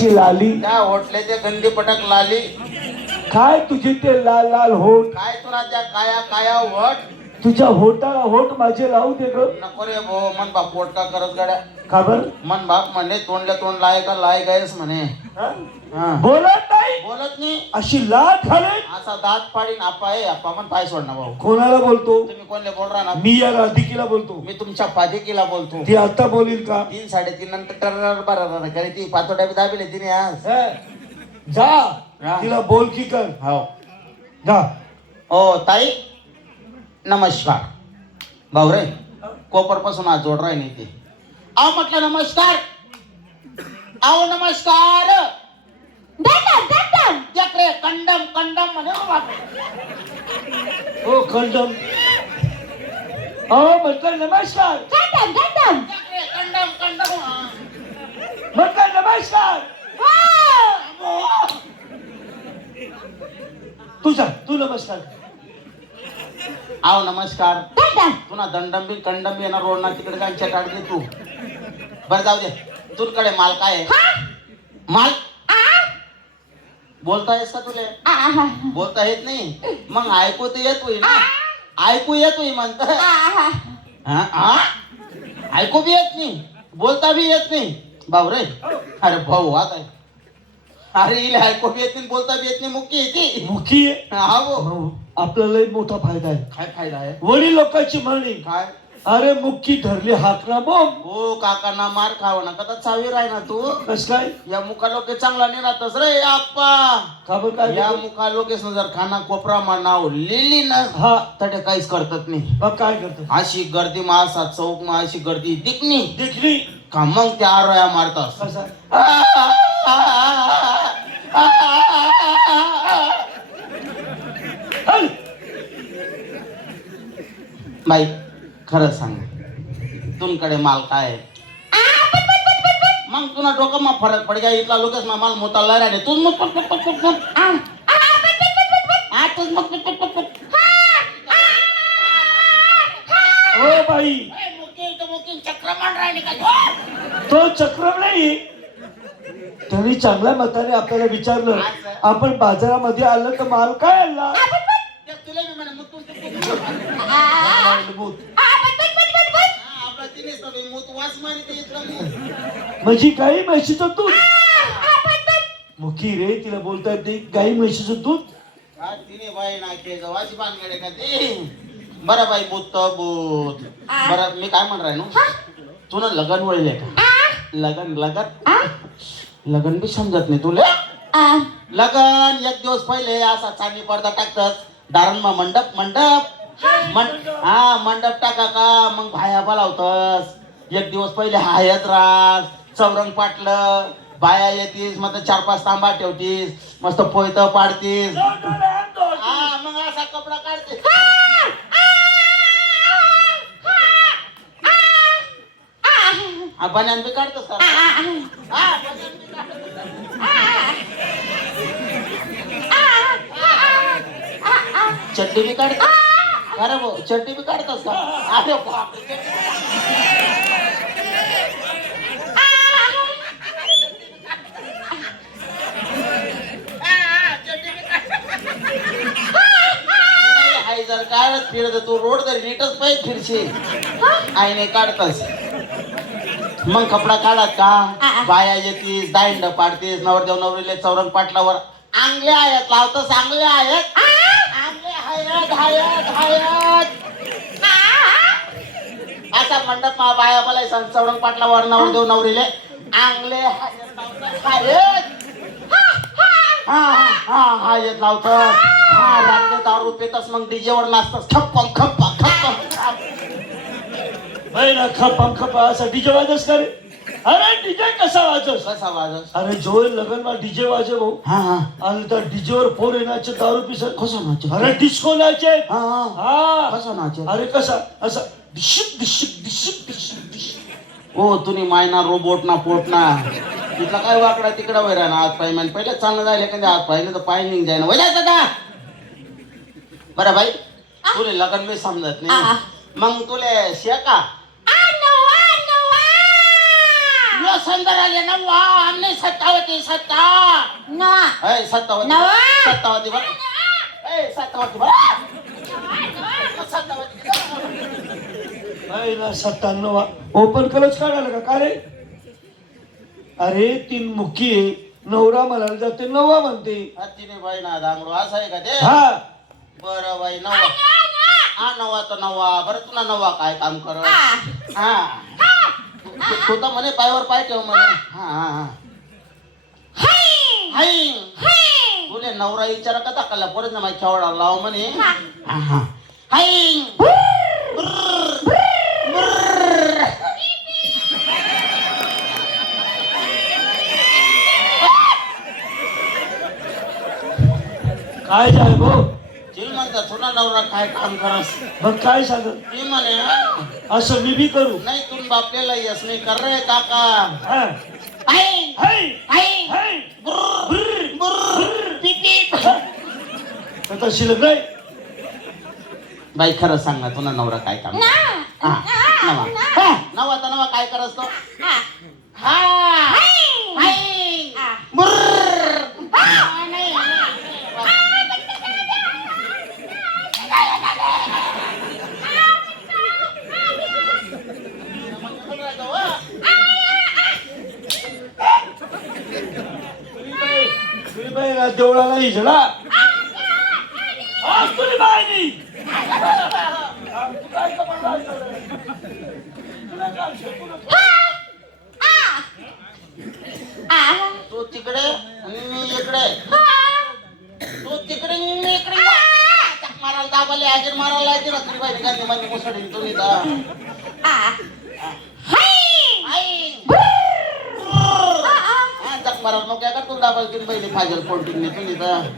ची लाली त्या होटले ते गंदी पटक लाली काय तुझे ते लाल लाल होठ काय तुला त्या काया काया वट तुझ्या होटाला होट माझे लावू दे ग नको रे भो मन बाप पोट का करत गाड्या का बर मन बाप म्हणे तोंडल्या तोंड लाय का लाय गायस म्हणे बोलत नाही बोलत नाही अशी लाट घाले असा दात पाडीन आपा आहे आपा मन पाय सोड ना भाऊ कोणाला बोलतो तुम्ही कोणले बोल राहा ना मी या राधिकेला बोलतो मी तुमच्या पादिकीला बोलतो ती आता बोलील का 3 3:30 नंतर टर्नर बरं करे ती पातोड्या बी दाबिले तिने आज जा हा. तिला बोल की कर हो जा ओ ताई नमस्कार भाऊ रे कोपर पासून आज जोड राही नाही ते आओ म्हटलं नमस्कार आओ नमस्कार रे कंडम कंडम म्हणे हो खंडम हो म्हटलं नमस्कार कंडम कंडम म्हटलं नमस्कार तुझा तू नमस्कार आओ नमस्कार पुन्हा दंडम बी कंडम बी येणार रोड ना तिकडे गांच्या काढते तू बरं जाऊ दे तुझकडे माल काय आहे माल बोलता येस का तुले बोलता येत नाही मग ऐकू तर येतोय ना ऐकू येतोय म्हणत ऐकू बी येत नाही बोलता बी येत नाही भाऊ रे अरे भाऊ आता अरे इले ऐकू बी येत नाही बोलता बी येत नाही मुकी येते मुखी हा भाऊ आपल्याला एक मोठा फायदा आहे काय फायदा आहे वडील लोकांची म्हणी काय अरे मुक्की धरली हाक ना बोम हो काकांना मार खाव ना कदा चावी राय ना तू कस काय या मुका लोके चांगला नाही राहतस रे आप्पा का बर काय या मुका लोकेस जर खाना कोपरा मा नाव लिहिली ना हा तटे काहीच करतात नाही मग काय करतो अशी गर्दी मा असा चौक मा अशी गर्दी दिखनी देखली का मग त्या आरोया मारतास कसा हल. बाई खरं सांग तुमकडे माल काय आहे? मग तुला डोकं मा फरक पड गया इथला लोकेस मा माल मोता लय राहिले तूच मग पट पट पट पट तूच मग पट पट पट ओ बाई चक्रमान राहिले का तो चक्रम नाही त्यांनी चांगल्या मताने आपल्याला विचारलं आपण बाजारामध्ये आलं तर माल काय आणला तुला मी म्हणे म्हणजे गाई म्हशीचं दूध मुखी रे तिला बोलता येते गाई म्हशीचं दूध तिने बाई नाके गव्हाची पानगडे का ते बरं बाई बुत बुत बरं मी काय म्हण राहिनो तू ना लगन वळले का लगन लगन लगन बी समजत नाही तुला लगन एक दिवस पहिले असा चांदी पडदा टाकतस दारणमा मंडप मंडप हा मंडप टाका का मग भाया बोलावतस एक दिवस पहिले हायत रास चौरंग पाटलं बाया येतीस मग 4-5 तांबा ठेवतीस मस्त पोयत पाडतीस हा मग असा कपडा काढते बन्यान बी काढतोस का चड्डी बी काढतो अरे भाऊ चड्डी बी काढतोस का अरे बापरे जर काढत फिरत तू रोड तर नीटच पाहिजे फिरशी आईने काढतस मग कपडा काढत का बाया येतीस दांड पाडतीस नवरदेव नवरीले चौरंग पाटलावर आंगले आहेत लावतो चांगले आहेत आंगले हयत हयत हयत असा मंडप मा बाया बोलायचा चौरंग पाटलावर नवरदेव नवरीले आंगले हयत हा हा हा येत लावतस हा रात्री दारू पेतस मग डीजेवर नाचतस खप्पम खप्पा खप्पम ना खपम खपा असा डीजे वाजस का रे अरे डीजे कसा वाजस कसा वाजस अरे जो लगन मा डीजे वाजे भाऊ हा हा आणि त्या डीजेवर फोन येण्याचे दारू पिसत कसा नाचे अरे डिस्को नाचे हा हा हा कसा नाचे अरे कसा असा डिशिक डिशिक डिशिक डिशिक डिशिक हो तुम्ही मायना रोबोट ना पोट ना तिथला काय वाकडा तिकडा वैरा ना आज पाय म्हणजे पहिले चालणं जायला एखाद्या आज पाहिलं तर पाय निघ जायना वैलायचं का बरं बाई तुले लगन बी समजत नाही मग तुले शेका आलो सुंदर आले नव्वा आमने सत्तावती सत्ता ऐ सत्तावती नवा. सत्तावती बरं ऐ सत्तावती बरं सत्तावती नाही ना 97 ओपन कलच काढायला का रे? अरे 3 मुखी आहे. नवरा मला जाते नवा म्हणते. तिने बाई ना दांगडो असं आहे का ते? हा बरं बाई नवा हा नवा तर नवा बरं तुला नवा काय काम कर हा तू तर म्हणे पायवर पाय ठेव म्हणे हा हा हाय तुले नवरा विचारा का दाखवला परत ना माझ्या खेवडा लाव म्हणे हा हा हाय काय झालं भाऊ? चिल म्हणता तुला नवरा काय काम करस मग काय सांगत? ती म्हणे असं मी बी करू. नाही तुम बापलेला यस नाही कर रे काका हा. हाय हाय, हाय हाय. बुर्र बुर्र पिपी आता शिल्लक नाही. बाई खरं सांग ना तुला नवरा काय काम हा नवा नवा तर नवा काय करस तो हा हाय बुर्र नाही तुझी बाई ना देवळाला इजडा. आज तुझी बाई नाही. तू काय कमाल तू तिकडे आणि मी इकडे तू तिकडे आणि मी इकडे मारायला दाबाले हाजीर मारायला यायचे ना तुझी बाई काय म्हणजे मुसडी तुम्ही जग मारायला मग काय का तुला दाबाल की पहिले फाजल पोल्टिंग तुम्ही तर